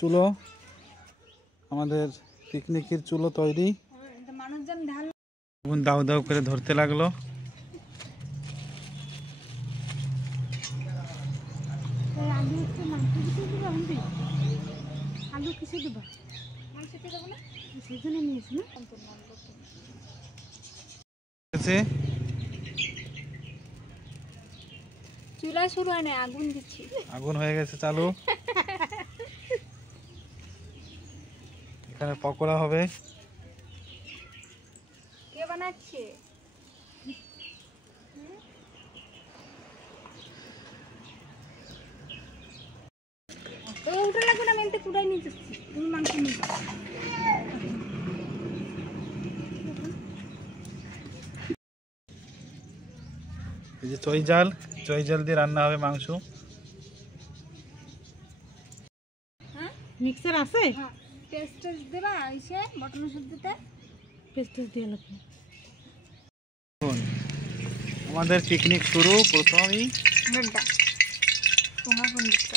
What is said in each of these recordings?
চুলো, আমাদের পিকনিকের চুলো তৈরি। আগুন দাউ দাউ করে ধরতে লাগলো। চুলা শুরু হয় না, আগুন দিচ্ছি। আগুন হয়ে গেছে চালু। এখানে পকোড়া হবে। কে বানাচ্ছে? উঠে লাগবে না, মেনতে কুড়াই নিয়ে যাচ্ছি। তুমি মাংস নিয়ে এই যে চই জাল দিয়ে রান্না হবে মাংস। মিক্সার আছে? হ্যাঁ, পেস্ট দেবা এসে মটনের সবজিতে পেস্ট দিয়ে লাগবে। আমাদের পিকনিক শুরু প্রথমেই ঘন্টা তোমার ফোন দিতে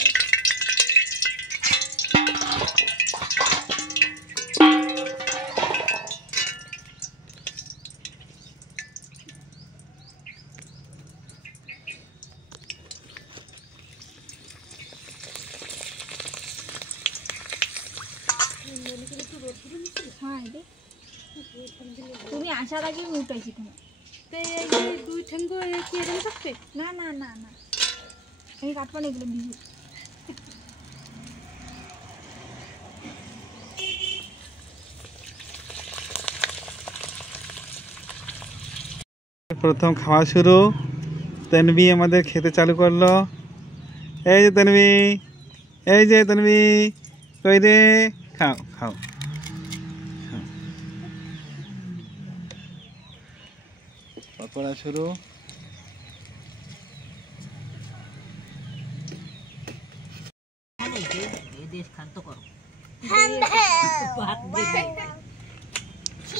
তুমি আসার আগে উঠাইছি তোমার দুই ঠেঙ্গো কি এখানে থাকবে? না না না না, এই কাটপান এগুলো ভিজে। প্রথম খাওয়া শুরু। তনবি আমাদের খেতে চালু করলো। এই যে তনবি, এই যে তনবি, কই রে? খাও খাও। পকোড়া শুরু।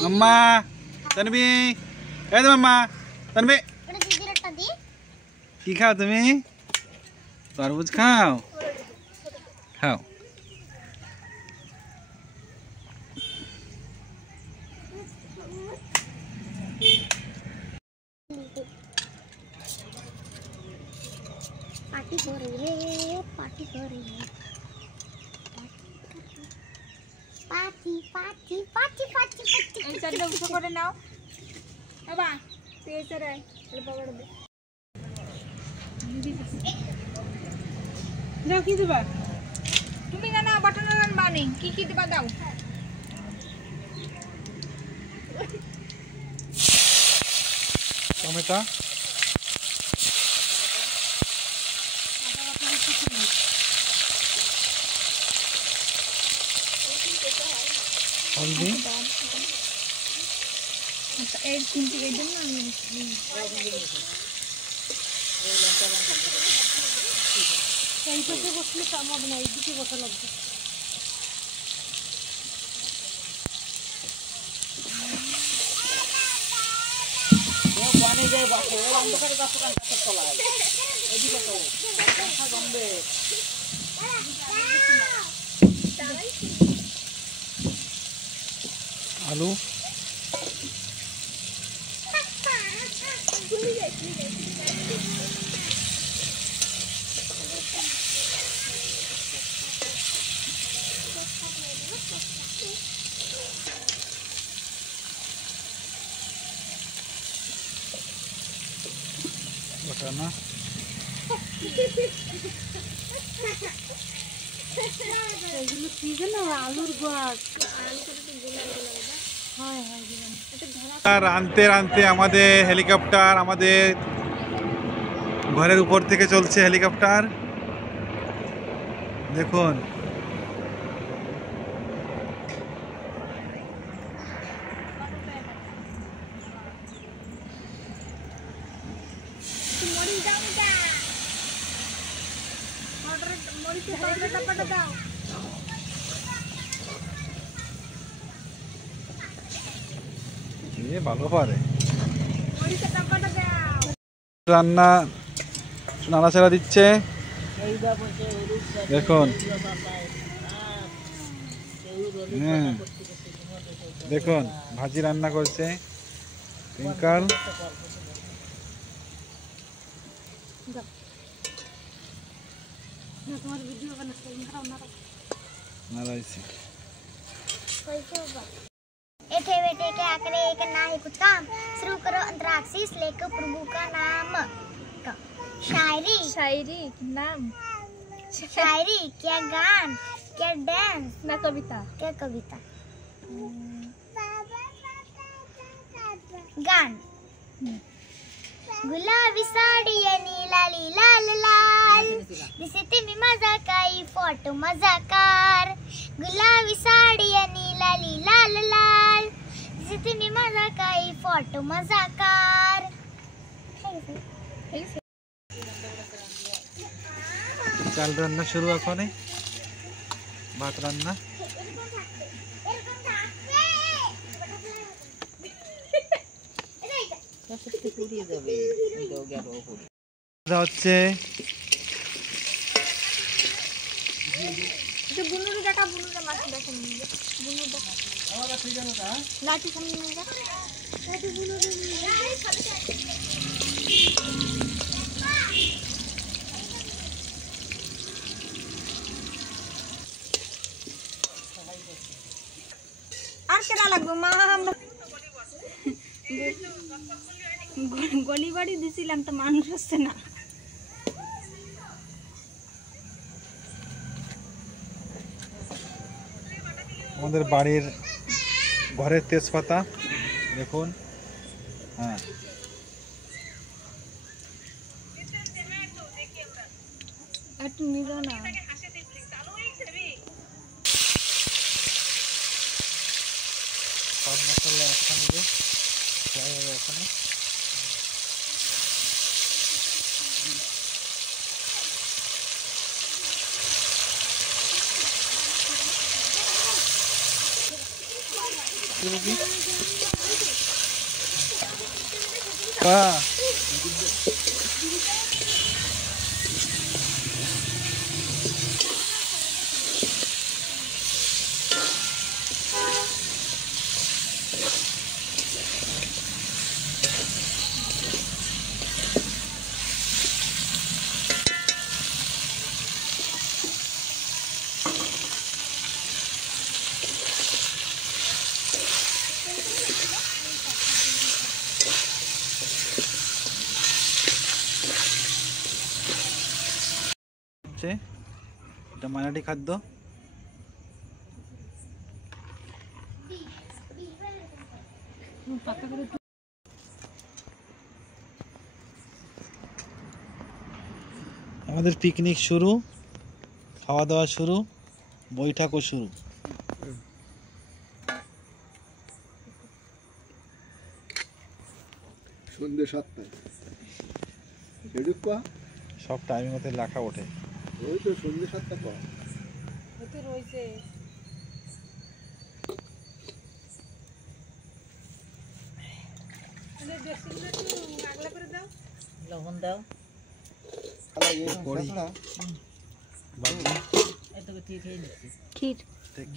মাম্মা, তনবি, এই যে মাম্মা, তনবি, কি খাও তুমি? তরমুজ খাও? খাও। पार्टी हो रही है, पार्टी हो रही है, party party party party party. এই চারটা উঠে করে নাও বাবা, এই চারে এর পকড় দে। যাও কি দিবা? তুমি না বাটনের রান বানি কি কি দিবা দাও। টমেটো, হলদি, এই তিনটি এই জন্য আমি এই পাশে বসলে কামাব না, এইদিকে বসা লাগবে। আলু, বাটানা, এগুলো কি জানো? আলুর গাছ। রানতে রানতে আমাদের হেলিকপ্টার আমাদের ঘরের উপর থেকে চলছে হেলিকপ্টার। দেখুন ভালো পারে রান্না, নাড়াচাড়া দিচ্ছে। দেখুন দেখুন ভাজি রান্না করছে টুইঙ্কল। তোমার ভিডিও বানাতে না রয়েছে एठे बेटे के आंकड़े एक ना ही कुछ काम शुरू करो अंतराक्षी लेकर प्रभु का नाम शायरी शायरी नाम शायरी क्या गान क्या डांस ना कविता क्या कविता गान गुलाबी साड़ी नीला लाल लाल दिसते मी माझा काही फोटो मजाकार गुलाबी साड़ी नीला लाल लाल दिसते मी माझा काही फोटो मजाकार চাল রান্না শুরু এখন ভাত রান্না হচ্ছে বুনুরে দেখা বুনুরে মাছ দেখেন বুনুর দেখা লাঠি সামনে নিয়ে যা লাঠি বুনুরে নিয়ে যা আর কেনা লাগবে মা আমরা গলি বাড়ি দিছিলাম তো মানুষ হচ্ছে না। আমাদের বাড়ির ঘরের তেজপাতা দেখুন। হ্যাঁ একটু নিব না সব মশলা একসঙ্গে এখানে এটা মারাঠি খাদ্য। আমাদের পিকনিক শুরু, খাওয়া দাওয়া শুরু, বৈঠকও শুরু। সন্ধ্যে 7টায় সব টাইমের মধ্যে লেখা ওঠে। ওই তো সন্ধ্যে 7টা পর রয়েছে লবণ দাও ক্ষীর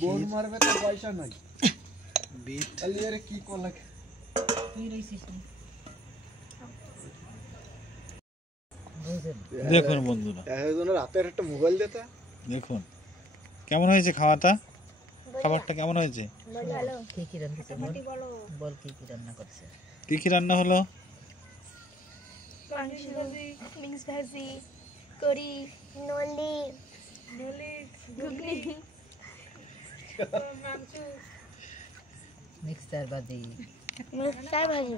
বোন মারবে তো পয়সা নাই বিট আলিয়ারে কি কলা তুই রইছিস না দেখুন বন্ধুরা, একজনের হাতের একটা মোবাইল দিতে দেখুন কেমন হয়েছে খাওয়াটা, খাবারটা কেমন হয়েছে। কি কি রান্না করছে বল কি কি রান্না করছে। কি কি রান্না হলো? মিক্স ভাজি করি नोली ঘুগনি মিক্সচার বাদি मिर्चा भाजी